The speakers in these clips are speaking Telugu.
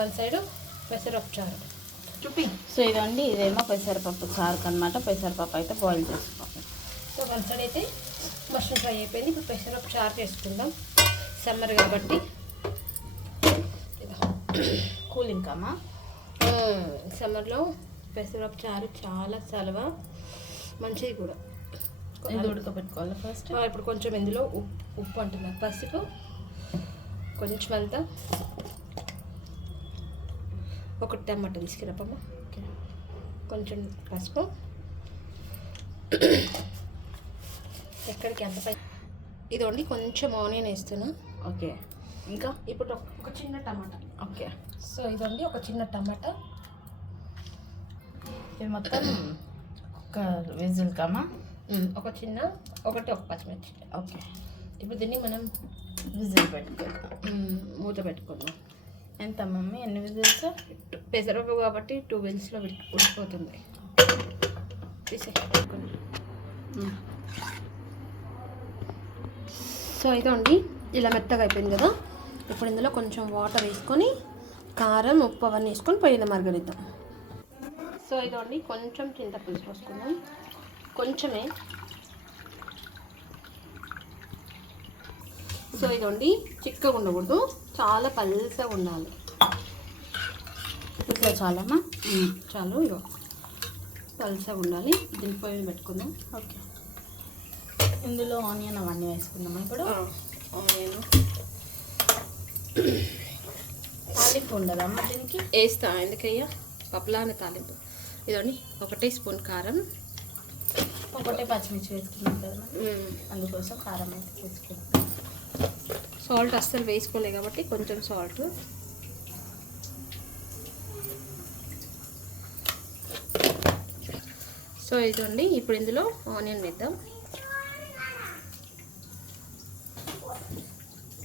వన్ సైడ్ పెసరపప్పు చారు. చూపి సో ఇదండి ఇదేమో పెసరపప్పు చారు అనమాట పెసరపప్పు అయితే బాయిల్ చేసుకోవాలి. సో వన్ సైడ్ అయితే మష్రూమ్ ఫ్రై అయిపోయింది. ఇప్పుడు పెసరపప్పు చారు చేసుకుందాం. సమ్మర్ కాబట్టి. కూలింగ్ అమ్మా సమ్మర్లో పెసరపప్పు చారు చాలా చలవ మంచిది కూడా. ఇది ఉడకబెట్టుకోవాలి ఫస్ట్ ఇప్పుడు కొంచెం ఇందులో ఉప్పు ఉప్పు అంటున్నా. పసుపు కొంచెం అంతా. ఒక టమాటా తీసుకురాపమ్మ. ఓకే. కొంచెం పసుపు. ఎక్కడికి ఎంత పై ఇదిగోండి కొంచెం ఆనియన్ వేస్తున్నా. ఓకే. ఇంకా? ఇప్పుడు ఒక- చిన్న టమాటా. ఓకే. సో ఇదండి ఒక చిన్న టమాటా. ఇది మొత్తం ఒక విజిల్ కమ్మా ఒక చిన్న ఒకటి ఒక పచ్చిమిర్చి. ఓకే. ఇప్పుడు దీన్ని మనం విజిల్ పెట్టుకో. మూత పెట్టుకుందాం. ఎంత మమ్మీ? ఎన్ని విజిల్స్? పెసరపప్పు కాబట్టి టూ విల్స్లో ఉడికిపోతుంది. తీసే సో ఇదండి ఇలా మెత్తగా అయిపోయింది కదా? ఇప్పుడు ఇందులో కొంచెం వాటర్ వేసుకొని కారం ఉప్పు అవన్నీ వేసుకొని పొయ్యిలో మరగనిద్దాం. సో ఇదండి కొంచెం చింతపులుసు పోసుకుందాం కొంచెమే సో ఇదండి చిక్కగా ఉండకూడదు. చాలా పల్సగా ఉండాలి. ఇట్లా చాలమ్మా చాలు ఇగో. పల్సగా ఉండాలి. దీని పెట్టుకుందాం. ఓకే. ఇందులో ఆనియన్ అవన్నీ వేసుకుందామా ఇప్పుడు? నేను తాలింపు ఉండదమ్మా దీనికి? వేస్తా ఎందుకయ్యా? పప్పులానే తాలింపు. ఇదండి ఒకటే స్పూన్ కారం. ఒకటే పచ్చిమిర్చి వేసుకున్నాం కదా. అందుకోసం కారం అయితే వేసుకున్నాం సాల్ట్ అస్సలు వేసుకోలే కాబట్టి కొంచెం సాల్ట్. సో ఇదండి ఇప్పుడు ఇందులో ఆనియన్ వేద్దాం.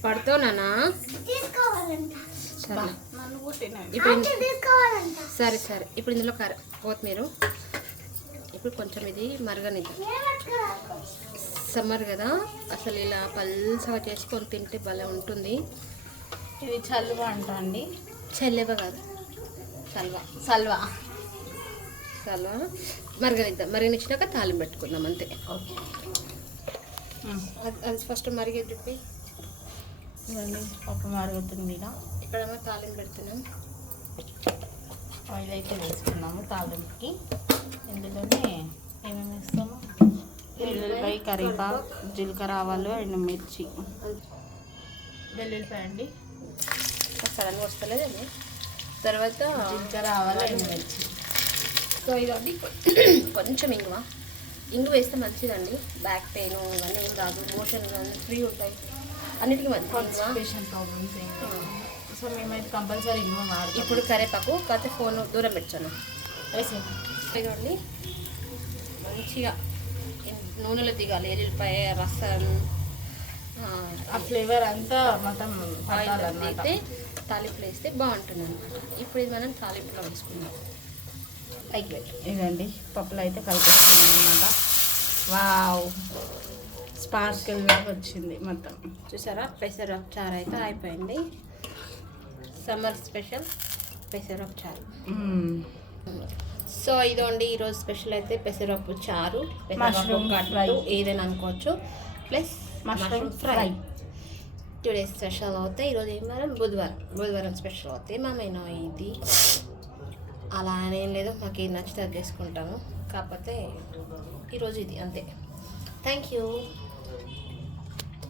పడుతావు నానా సరే. ఇప్పుడు సరే సరే. ఇప్పుడు ఇందులో కర కొత్తిమీర. ఇప్పుడు కొంచెం ఇది మరగనిద్దాం. సమ్మర్ కదా అసలు ఇలా పల్సగా చేసుకొని తింటే భలే ఉంటుంది. ఇది చల్లువ అంట అండి? చెల్లెవ కాదు. సల్వా సల్వా సల్వా మరగనిద్దాం. మరగనిచ్చినాక తాలింపు పెట్టుకుందాం అంతే. ఓకే. అది అది ఫస్ట్ మరిగే చెప్పి పప్పు మరుగుతుంది ఇలా. ఇక్కడేమో తాలింపు పెడుతున్నాం. ఆయిల్ అయితే వేసుకున్నాము తాలింపుకి. ఇందులోనే ఏమేమి వేస్తాము? వెల్లుల్లిపాయ కరివేపాకు జీలకర్ర ఆవాలు ఎండుమిర్చి వెల్లుల్లిపాయ అండి. సడన్గా వస్తలేదండి. తర్వాత జీలకర్ర ఆవాలు ఎండుమిర్చి సో ఇదండి. కొంచెం ఇంగువ. ఇంగు వేస్తే మంచిదండి. బ్యాక్ పెయిన్ ఇవన్నీ ఏం రాదు. మోషన్ ఫ్రీ ఉంటాయి. అన్నిటికీ మంచిది. ఇంగువ. Constipation problems. సో మేమైతే కంపల్సరీ వాడతాం ఇప్పుడు కరేపాకు కాకపోతే ఫోన్ దూరం పెట్టాను వేసి ఇదండి మంచిగా నూనెలో దిగాలి. ఎల్లుల్లిపాయ రసం ఆ, ఫ్లేవర్ అంతా మొత్తం అయితే తాలింపులో వేస్తే బాగుంటుంది అనమాట ఇప్పుడు ఇది మనం తాలింపులో వేసుకుందాం. పెట్టు ఇదండి పప్పులు అయితే కలిపేస్తున్నాం అనమాట వావ్! స్పార్కిల్ లాగా వచ్చింది మొత్తం. చూసారా? పెసర చారు అయితే అయిపోయింది. సమ్మర్ స్పెషల్ పెసరపప్పు చారు. సో ఇదండి ఈరోజు స్పెషల్ అయితే పెసరపప్పు చారు fry. కట్టు ఏదైనా అనుకోవచ్చు. Plus mushroom fry today special అవుతాయి. ఈరోజు ఏం వారం? బుధవారం. బుధవారం స్పెషల్ అవుతాయి. మా మెనూ ఇది. అలా అని ఏం లేదు. నాకు ఏది నచ్చితే అది చేసుకుంటాను కాకపోతే ఈరోజు ఇది అంతే. Thank you